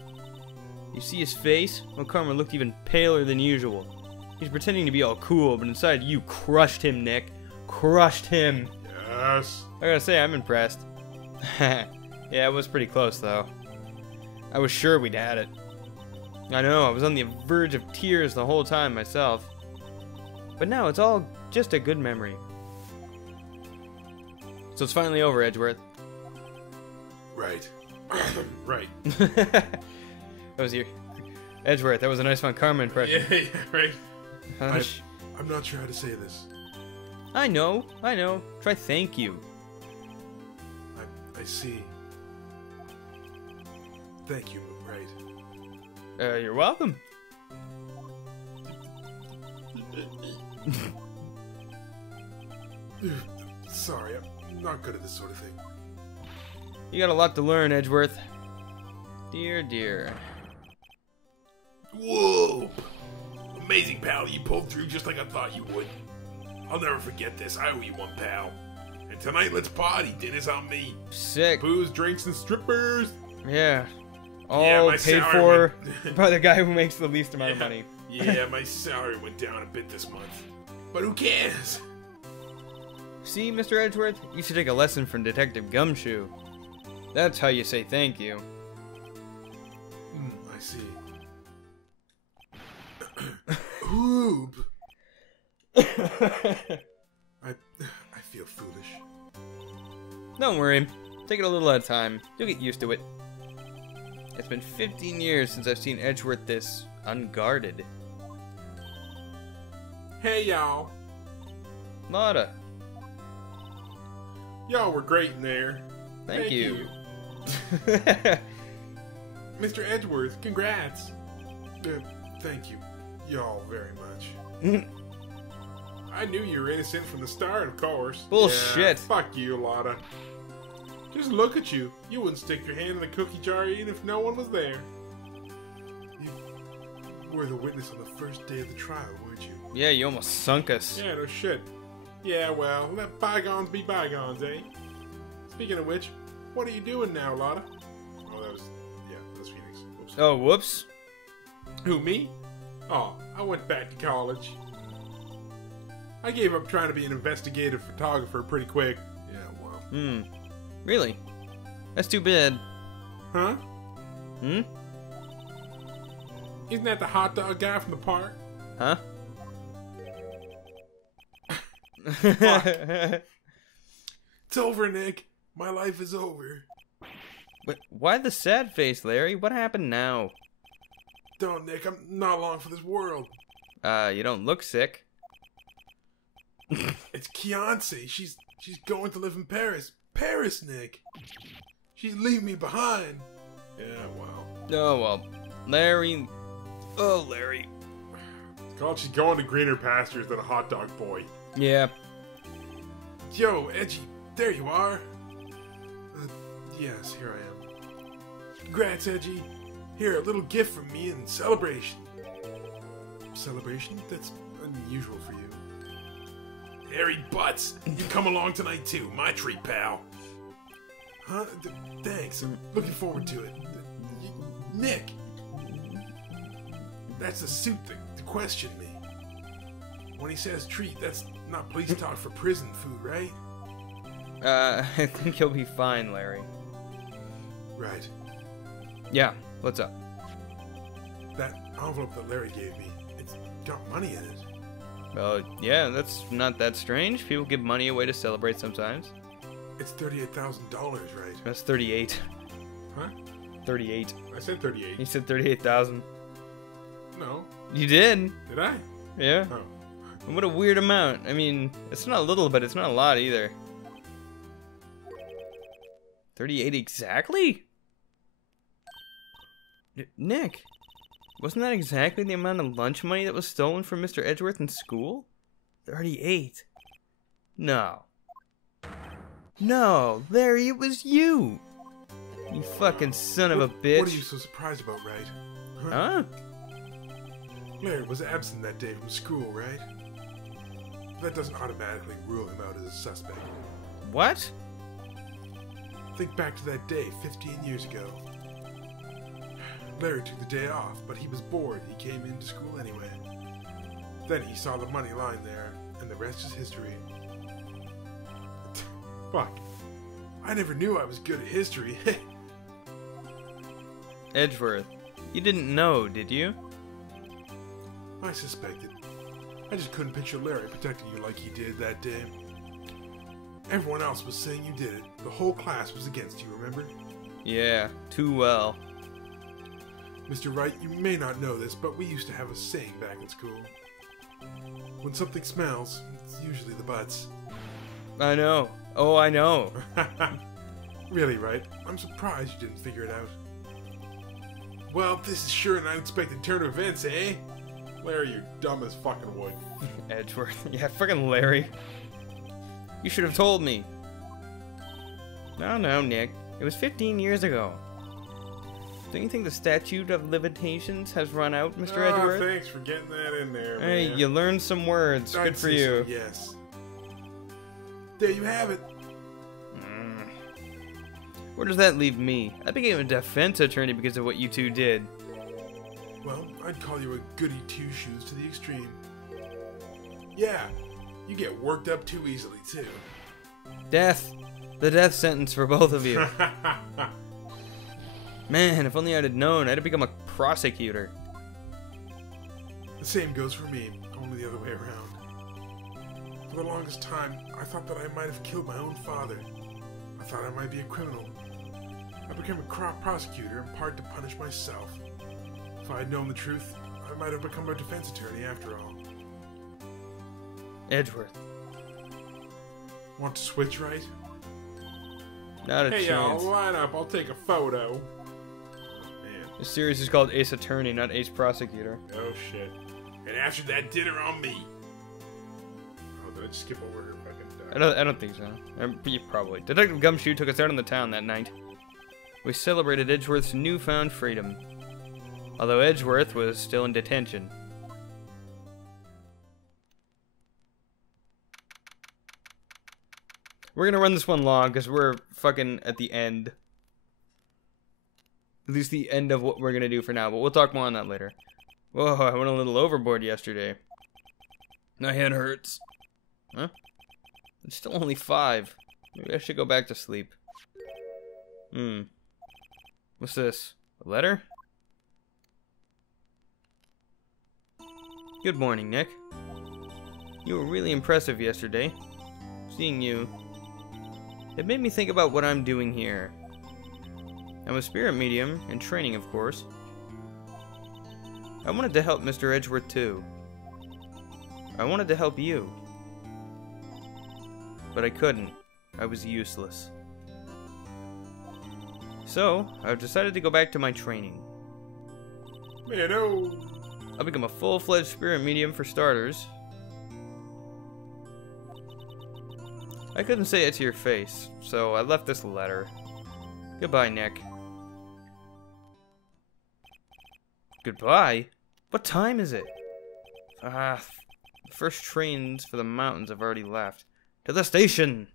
You see his face? Well, Karma looked even paler than usual. He's pretending to be all cool, but inside you crushed him, Nick. Crushed him. Yes. I gotta say, I'm impressed. Yeah, it was pretty close, though. I was sure we'd had it. I know, I was on the verge of tears the whole time myself. But now it's all just a good memory. So it's finally over, Edgeworth. Right. Right. That was your... Edgeworth, that was a nice Von Karma impression. Yeah, right. Hush. I'm not sure how to say this. I know. Try thank you. I see. Thank you, right. You're welcome. Sorry, I'm not good at this sort of thing. You got a lot to learn, Edgeworth. Dear, dear. Whoa! Amazing, pal. You pulled through just like I thought you would. I'll never forget this. I owe you one, pal. And tonight, let's party. Dinner's on me. Sick. Booze, drinks, and strippers. Yeah. All my paid salary for by the guy who makes the least amount of money. Yeah, my salary went down a bit this month. But who cares? See, Mr. Edgeworth? You should take a lesson from Detective Gumshoe. That's how you say thank you. I see. Oob. I feel foolish. Don't worry. Take it a little at a time. You'll get used to it. It's been 15 years since I've seen Edgeworth this unguarded. Hey, y'all. Lotta. Y'all were great in there. Thank you. Mr. Edgeworth, congrats. Thank you. Y'all very much. I knew you were innocent from the start, of course. Bullshit. Yeah, fuck you, Lotta. Just look at you. You wouldn't stick your hand in the cookie jar even if no one was there. You were the witness on the first day of the trial, weren't you? Yeah, you almost sunk us. Yeah, no shit. Yeah, well, let bygones be bygones, eh? Speaking of which, what are you doing now, Lotta? Oh, that was Pheonix. Whoops. Oh, whoops. Who, me? Oh, I went back to college. I gave up trying to be an investigative photographer pretty quick. Yeah, well. Really? That's too bad. Huh? Isn't that the hot dog guy from the park? Huh? It's over, Nick. My life is over. But why the sad face, Larry? What happened now? Don't, Nick. I'm not long for this world. You don't look sick. It's Kianci. She's going to live in Paris. Paris, Nick. She's leaving me behind. Yeah, well. Oh, well. Larry. Oh, Larry. God, she's going to greener pastures than a hot dog boy. Yeah. Yo, Edgy, there you are. Yes, here I am. Congrats, Edgy. Here, a little gift from me in celebration. Celebration? That's unusual for you. Hairy butts! You come along tonight too. My treat, pal. Huh? Thanks. I'm looking forward to it. Nick! That's the suit that questioned me. When he says treat, that's not police talk for prison food, right? I think you'll be fine, Larry. Right. Yeah, what's up? That envelope that Larry gave me, it's got money in it. Yeah, that's not that strange. People give money away to celebrate sometimes. It's $38,000, right? That's 38. Huh? 38. I said 38. You said 38,000. No. You did. Did I? Yeah. Oh. What a weird amount. I mean, it's not little, but it's not a lot either. 38 exactly? Nick, wasn't that exactly the amount of lunch money that was stolen from Mr. Edgeworth in school? 38. No. No, Larry, it was you. You fucking son of a bitch. What are you so surprised about, Wright? Huh? Larry was absent that day from school, right? That doesn't automatically rule him out as a suspect. What? Think back to that day 15 years ago. Larry took the day off, but he was bored. He came into school anyway. Then he saw the money lying there, and the rest is history. Fuck. I never knew I was good at history. Edgeworth, you didn't know, did you? I suspected. I just couldn't picture Larry protecting you like he did that day. Everyone else was saying you did it. The whole class was against you, remember? Yeah, too well. Mr. Wright, you may not know this, but we used to have a saying back in school. When something smells, it's usually the butts. I know. Oh, I know. Really, Wright? I'm surprised you didn't figure it out. Well, this is sure an unexpected turn of events, eh? Larry, you're dumb as fucking wood. Edgeworth. Yeah, fucking Larry. You should have told me. No, Nick. It was 15 years ago. Don't you think the statute of limitations has run out, Mr. Edgeworth? Thanks for getting that in there, Hey, man. you learned some words. Good for you. Yes. There you have it. Where does that leave me? I became a defense attorney because of what you two did. Well, I'd call you a goody two-shoes to the extreme. Yeah, you get worked up too easily, too. Death. The death sentence for both of you. Man, if only I'd have known, I'd have become a prosecutor. The same goes for me, only the other way around. For the longest time, I thought that I might have killed my own father. I thought I might be a criminal. I became a prosecutor in part to punish myself. If I had known the truth, I might have become a defense attorney after all. Edgeworth. Want to switch, Wright? Not a Hey, y'all, chance. line up. I'll take a photo. Man. This series is called Ace Attorney, not Ace Prosecutor. Oh, shit. And after that, dinner on me. Oh, did I just skip over her fucking... I don't think so. Probably. Detective Gumshoe took us out in the town that night. We celebrated Edgeworth's newfound freedom. Although Edgeworth was still in detention. We're gonna run this one long because we're fucking at the end. At least the end of what we're gonna do for now, but we'll talk more on that later. Whoa, I went a little overboard yesterday. My head hurts. Huh? It's still only 5. Maybe I should go back to sleep. What's this? A letter? Good morning, Nick. You were really impressive yesterday. Seeing you. It made me think about what I'm doing here. I'm a spirit medium, in training of course. I wanted to help Mr. Edgeworth too. I wanted to help you. But I couldn't. I was useless. So, I've decided to go back to my training. Man, oh. I'll become a full-fledged spirit medium for starters. I couldn't say it to your face, so I left this letter. Goodbye, Nick. Goodbye? What time is it? The first trains for the mountains have already left. To the station!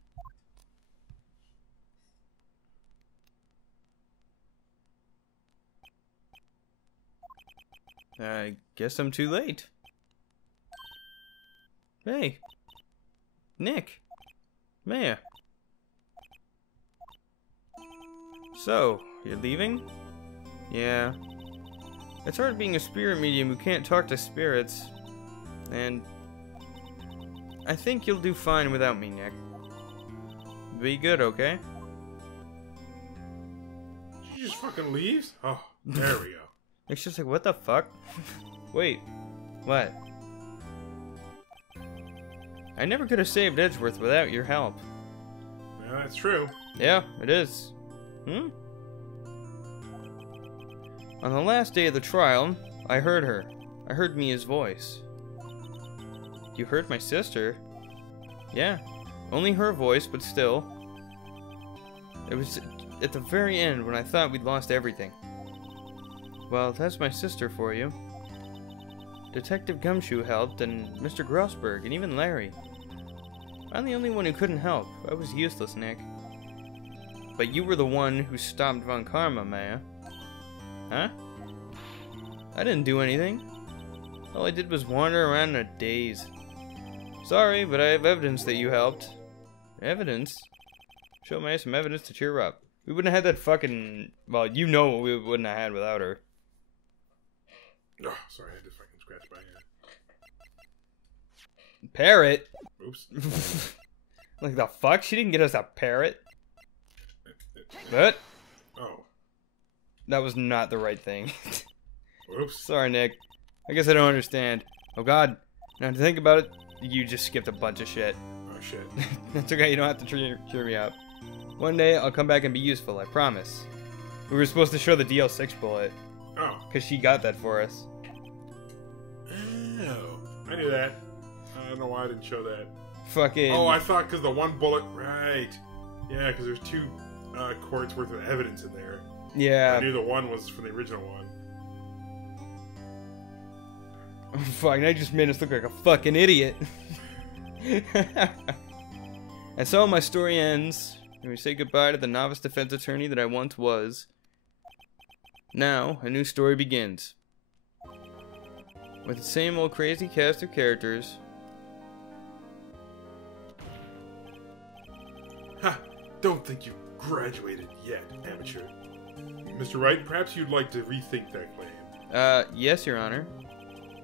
I guess I'm too late. Hey. Nick. Maya. So, you're leaving? Yeah. It's hard being a spirit medium who can't talk to spirits. And I think you'll do fine without me, Nick. Be good, okay? She just fucking leaves? Oh, there we go. Nick's just like, what the fuck? Wait. What? I never could have saved Edgeworth without your help. Yeah, that's true. Yeah, it is. On the last day of the trial, I heard her. I heard Mia's voice. You heard my sister? Yeah, only her voice, but still. It was at the very end when I thought we'd lost everything. Well, that's my sister for you. Detective Gumshoe helped, and Mr. Grossberg, and even Larry. I'm the only one who couldn't help. I was useless, Nick. But you were the one who stopped Von Karma, Maya. Huh? I didn't do anything. All I did was wander around in a daze. Sorry, but I have evidence that you helped. Evidence? Show Maya some evidence to cheer her up. We wouldn't have had that fucking... Well, you know what we wouldn't have had without her. Oh, sorry, I had to fucking scratch my hand. Parrot? Oops. Like the fuck? She didn't get us a parrot. What? Oh. That was not the right thing. Whoops. Sorry, Nick. I guess I don't understand. Oh god. Now to think about it, you just skipped a bunch of shit. Oh shit. That's okay, you don't have to cheer me up. One day, I'll come back and be useful, I promise. We were supposed to show the DL6 bullet. Oh. Because she got that for us. Oh. I knew that. I don't know why I didn't show that. Fucking... Oh, I thought because the one bullet... Right. Yeah, because there's two... courts worth of evidence in there. Yeah. I knew the one was from the original one. Fuck, I just made us look like a fucking idiot. And so my story ends, and we say goodbye to the novice defense attorney that I once was. Now, a new story begins. With the same old crazy cast of characters. Ha! Don't think you've graduated yet, amateur. Mr. Wright, perhaps you'd like to rethink that claim. Yes, Your Honor.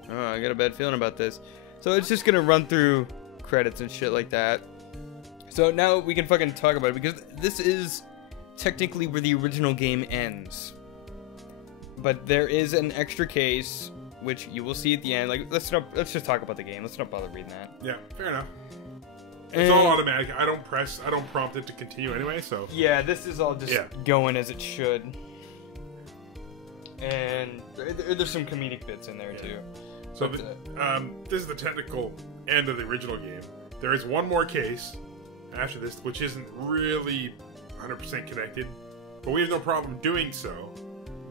Oh, I got a bad feeling about this. So it's just gonna run through credits and shit like that. So now we can fucking talk about it, because this is technically where the original game ends. But there is an extra case, which you will see at the end. Like, let's just talk about the game. Let's not bother reading that. Yeah, fair enough. It's all automatic. I don't prompt it to continue anyway, so. Yeah, this is all just going as it should. And there's some comedic bits in there too. So this is the technical end of the original game. There is one more case after this, which isn't really 100% connected, but we have no problem doing so.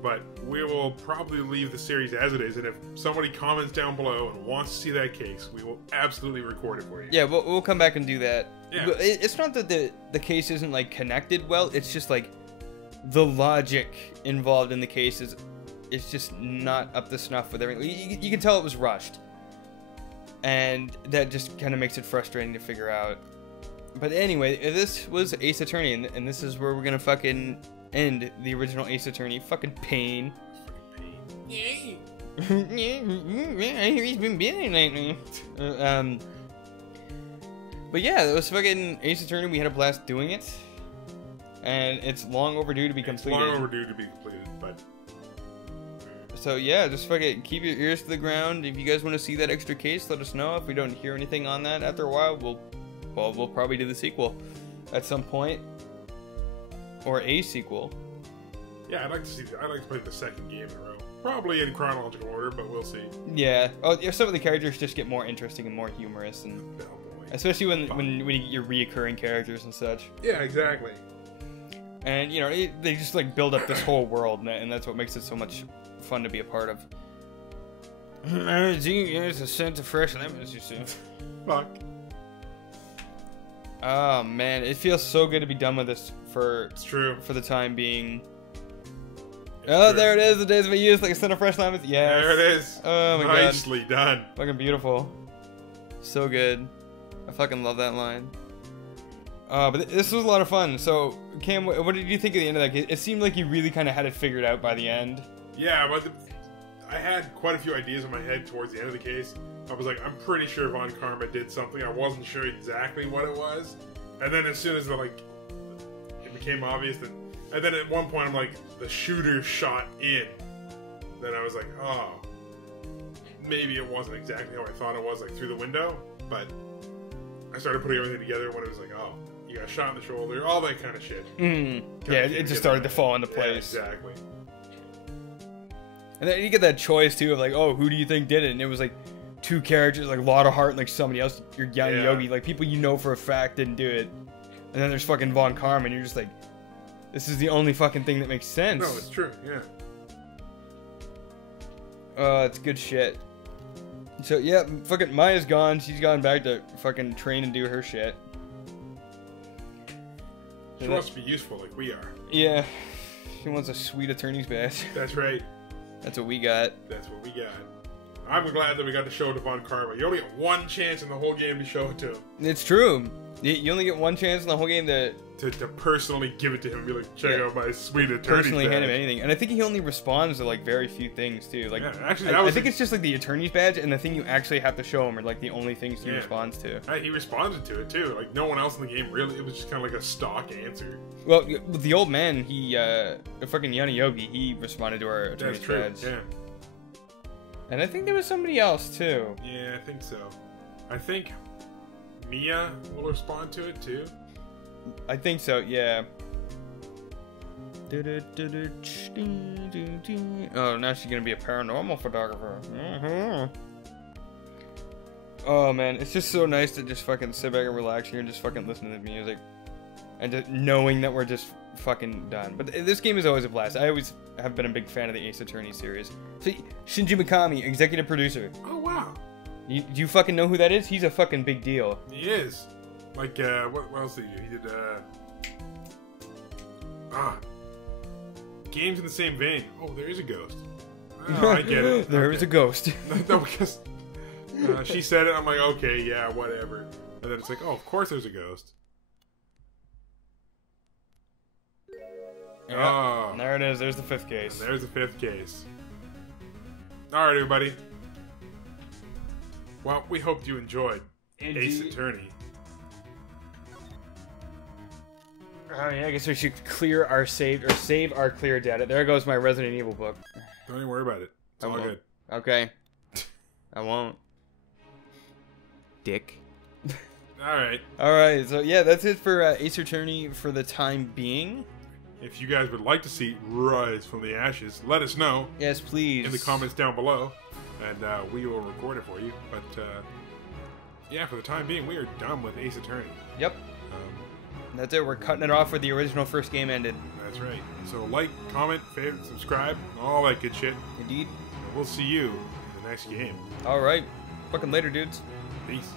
But we will probably leave the series as it is, and if somebody comments down below and wants to see that case, we will absolutely record it for you. Yeah, we'll come back and do that. Yeah. But it's not that the case isn't like connected well. It's just like the logic involved in the case is just not up to snuff with everything. You can tell it was rushed, and that just kind of makes it frustrating to figure out. But anyway, this was Ace Attorney, and this is where we're gonna fucking end the original Ace Attorney. Fucking pain. Yay! I hear he's been busy lately. But yeah, it was fucking Ace Attorney. We had a blast doing it, and it's long overdue to be completed. It's long overdue to be completed, but. So yeah, just fucking keep your ears to the ground. If you guys want to see that extra case, let us know. If we don't hear anything on that after a while, we'll probably do the sequel at some point, or a sequel. Yeah, I'd like to play the second game in a row, probably in chronological order, but we'll see. Yeah. Oh, yeah, some of the characters just get more interesting and more humorous, and especially when you get your reoccurring characters and such. Yeah, exactly. And you know, they just like build up this whole world, and that's what makes it so much fun to be a part of. There's a scent of fresh lemons, you see. Fuck. Oh man, it feels so good to be done with this for the time being. There it is, the days of my youth, like a scent of fresh lemons. Yes. There it is. Oh my god. Nicely done. Fucking beautiful. So good. I fucking love that line. But this was a lot of fun. So, Cam, what did you think of the end of that game? It seemed like you really kind of had it figured out by the end. Yeah, but I had quite a few ideas in my head towards the end of the case. I was like, I'm pretty sure Von Karma did something. I wasn't sure exactly what it was. And then as soon as it became obvious that... And then at one point I'm like, the shooter shot in. Then I was like, oh, maybe it wasn't exactly how I thought it was, like through the window. But I started putting everything together when it was like, oh, you got shot in the shoulder, all that kind of shit. Yeah, it just started to fall into place. Yeah, exactly. And then you get that choice too of like, oh, who do you think did it? And it was like two characters, like Lotta Hart and like somebody else, your Yanni Yogi, like people you know for a fact didn't do it. And then there's fucking Von Karma, and you're just like, this is the only fucking thing that makes sense. No, it's true, yeah. It's good shit. So yeah, fucking Maya's gone. She's gone back to fucking train and do her shit. She wants to be useful like we are. Yeah. She wants a sweet attorney's badge. That's right. That's what we got. That's what we got. I'm glad that we got to show it to Von Karma. You only get one chance in the whole game to show it to him. It's true. You only get one chance in the whole game to personally give it to him and be like, check out my sweet attorney's personally badge. hand him anything. And I think he only responds to like very few things too. Like, yeah, actually, I think it's just like the attorney's badge and the thing you actually have to show him are like the only things he responds to. He responded to it too. Like no one else in the game really. It was just kind of like a stock answer. Well, the old man, he fucking Yanni Yogi, he responded to our attorney's badge. Yeah. And I think there was somebody else too. Yeah, I think so. I think Mia will respond to it too. I think so, yeah. Oh, now she's gonna be a paranormal photographer. Oh man, it's just so nice to just fucking sit back and relax here and just fucking listen to the music. and knowing that we're just fucking done. But this game is always a blast. I always have been a big fan of the Ace Attorney series. See, Shinji Mikami, executive producer. Oh wow. Do you fucking know who that is? He's a fucking big deal. He is. Like, what else did he do? He did, games in the same vein. Oh, there is a ghost. Oh, I get it. There is a ghost. No, because she said it, I'm like, okay, yeah, whatever. And then it's like, oh, of course there's a ghost. Yep. Oh. And there it is. There's the 5th case. And there's the 5th case. Alright, everybody. Well, we hope you enjoyed Ace Attorney. Oh yeah, I guess we should clear our save our clear data. There goes my Resident Evil book. Don't even worry about it. It's all good. Okay. I won't. Dick. Alright. Alright, so yeah, that's it for Ace Attorney for the time being. If you guys would like to see Rise from the Ashes, let us know. Yes, please. In the comments down below. And we will record it for you. But, yeah, for the time being, we are done with Ace Attorney. Yep. That's it. We're cutting it off where the original first game ended. That's right. So like, comment, favorite, subscribe, all that good shit. Indeed. And we'll see you in the next game. Alright. Fucking later, dudes. Peace.